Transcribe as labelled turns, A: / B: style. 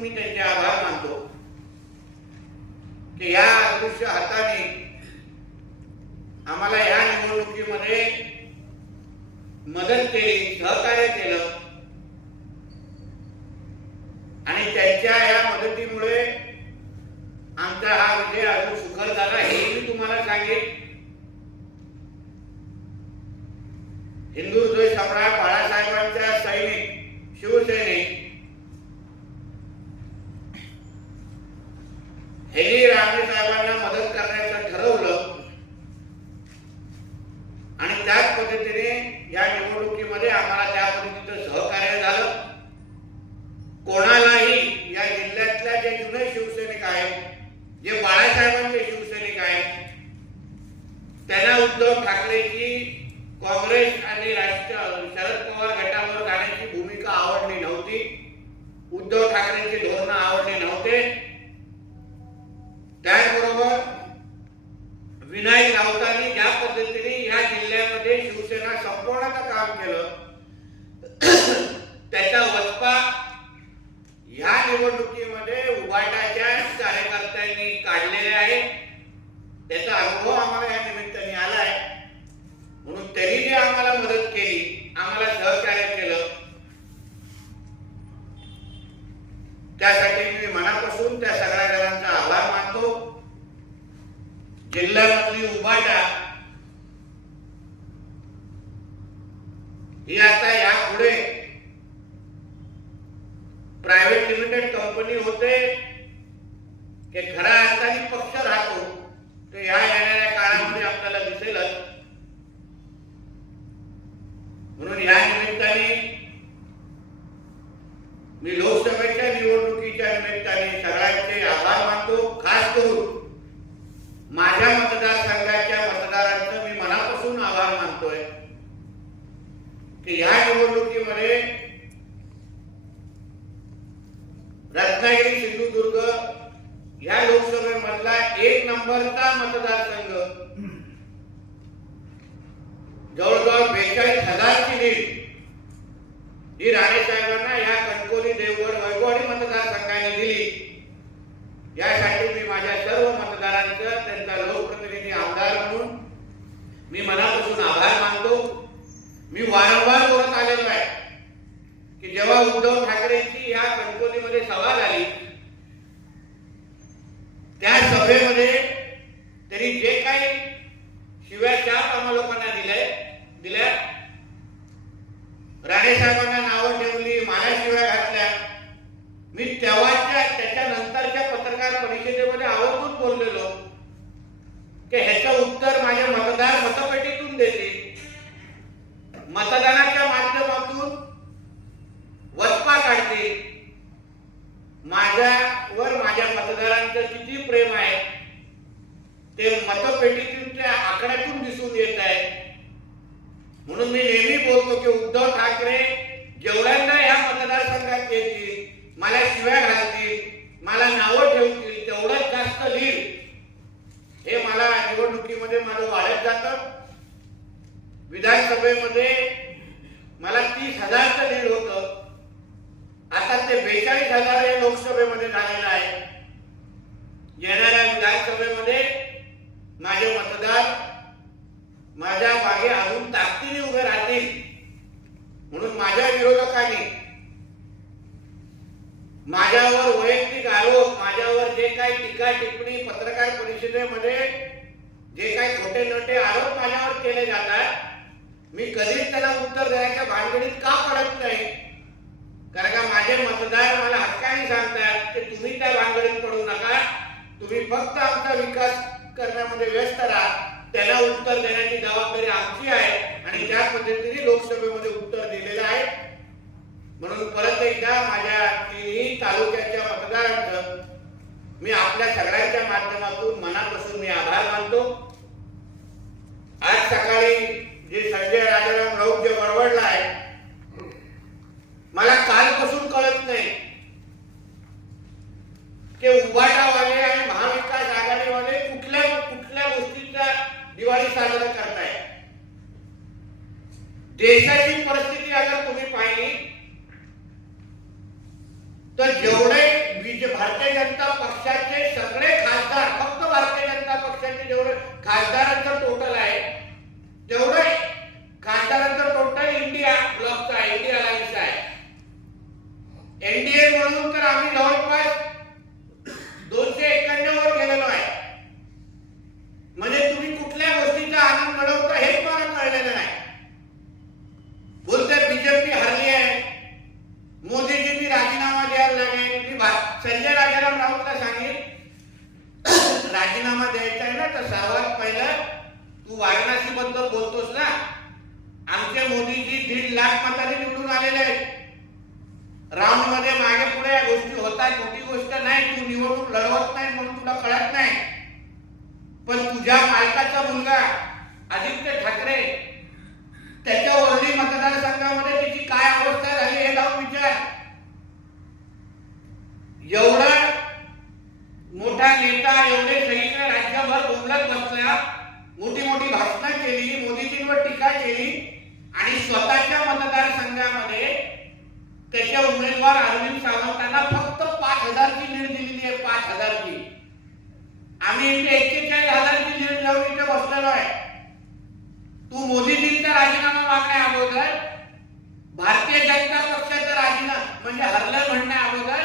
A: मी त्यांचे आभार मानतो. की या अदृश्य हाताने आम्हाला या निवडणुकीमध्ये मदत केली सहकार्य केलं. आणि त्यांच्या या मदतीमुळे आमचा हा विजय अजून सुखर झाला हे मी तुम्हाला सांगेन. हिंदू सम्राट निवडणुकीमध्ये आम्हाला त्या पद्धतीचं सहकार्य झालं. कोणालाही या जिल्ह्यातल्या जे जुने शिवसैनिक आहेत जे बाळासाहेबांचे शिवसैनिक आहेत त्यांना उद्धव ठाकरेची त्याचा वचपा ह्या निवडणुकीमध्ये उभाटाच्या कार्यकर्त्यांनी काढलेले आहे. त्याचा अनुभव आम्हाला या निमित्ताने आला आहे म्हणून त्यांनी जी आम्हाला मदत केली आम्हाला सहकार्य केलं त्यासाठी मी मनापासून त्या सगळ्या जणांचा आभार मानतो. जिल्ह्यामधली उभाटा ही आता यापुढे प्रायव्हेट लिमिटेड कंपनी होते की खरा अर्थाने पक्ष राहतो ते या येणाऱ्या काळामध्ये आपल्याला दिसेलच म्हणून या निमित्ताने मी लोकसभेच्या निवडणुकीच्या निमित्ताने सगळ्यांचे आभार मानतो खास करून माझ्या मतदारसंघाच्या मतदारांचं मी मनापासून आभार मानतोय की ह्या निवडणुकीमध्ये रत्नागिरी सिंधुदुर्ग या लोकसभेमधला एक नंबरचा मतदारसंघ. जवळजवळ बेचाळीस हजारची लीड ही राणेसाहेबांना या कणकोली देवगड वैभवाडी मतदारसंघाने दिली. यासाठी मी माझ्या सर्व मतदारांचं त्यांचा लोकप्रतिनिधी आमदार म्हणून मी मनापासून आभार मानतो. मी वारंवार की जेव्हा उद्धव ठाकरेंची या कणकोलीमध्ये सभा झाली त्या सभेमध्ये त्यांनी जे काही शिव्या चार आम्हा लोकांना दिले दिल्या. राणे साहेबांना नावं ठेवली मला शिव्या घातल्या. मी तेव्हाच्या त्याच्यानंतरच्या पत्रकार परिषदेमध्ये आवर्जून बोललेलो की ह्याचं उत्तर माझ्या मतदार मतपेटीतून देते मतदानाच्या माध्यमातून वचपा काढतील माझ्यावर माझ्या मतदारांचं किती प्रेम आहे ते मतपेटीतून त्या आकड्यातून दिसून येत आहे. म्हणून मी नेहमी बोलतो की उद्धव ठाकरे जेवढ्यांदा ह्या मतदारसंघात येतील मला शिव्या घालतील मला नावं ठेवतील तेवढंच जास्त लिहिल हे मला निवडणुकीमध्ये माझं वाढत जातं. विधानसभेमध्ये मला तीस हजारचं लीड होत. आता ते बेचाळीस हजार हे लोकसभेमध्ये झालेलं आहे. येणाऱ्या विधानसभा माझे मतदार माझ्या मागे अजून ताकदीने उभे राहतील म्हणून माझ्या विरोधकांनी माझ्यावर वैयक्तिक आरोप माझ्यावर जे काही टीका टिप्पणी पत्रकार परिषदेमध्ये जे काही खोटे नोटे आरोप माझ्यावर केले जातात मी कधीच त्याला उत्तर देण्याच्या भानगडीत का पडत नाही? कारण का माझे मतदार मला हक्काने सांगतात की तुम्ही त्या भानगडीत पडू नका. तुम्ही फक्त आमचा विकास करण्यामध्ये व्यस्त राहा. त्याला उत्तर देण्याची जबाबदारी आमची आहे आणि त्या पद्धतीने लोकसभेमध्ये उत्तर दिलेलं आहे. म्हणून परत एकदा माझ्या मी आपल्या सगळ्यांच्या माध्यमातून मनापासून मी आभार मानतो. आज सकाळी जे संजय राजाराम राऊत जे बरवडला आहे blocked tá लाख मताने निवडून आलेले आहेत. राऊंडमध्ये मागे पुढे या गोष्टी होतात मोठी गोष्ट नाही तू निवडणूक लढवत नाही म्हणून तुला कळत नाही. पण तुझ्या मालकाचा मुलगा आदित्य ठाकरे त्याच्या वर्णी मतदारसंघामध्ये त्याची काय अवस्था झाली हे जाऊन विचार. एवढा मोठा नेता एवढे सैनिक राज्यभर बोलत बसल्या मोठी मोठी भाषणं केली मोदीजींवर टीका केली आणि स्वतःच्या मतदारसंघामध्ये त्याच्या उमेदवार अरविंद सावंतांना फक्त पाच हजारची लीड दिलेली आहे पाच हजारची. आम्ही इथे एक्केचाळीस हजारची लीड लावून इथे बसलेलो आहे. तू मोदीजींचा राजीनामा मागण्या अगोदर भारतीय जनता पक्षाचा राजीनामा म्हणजे हरलं म्हणण्या अगोदर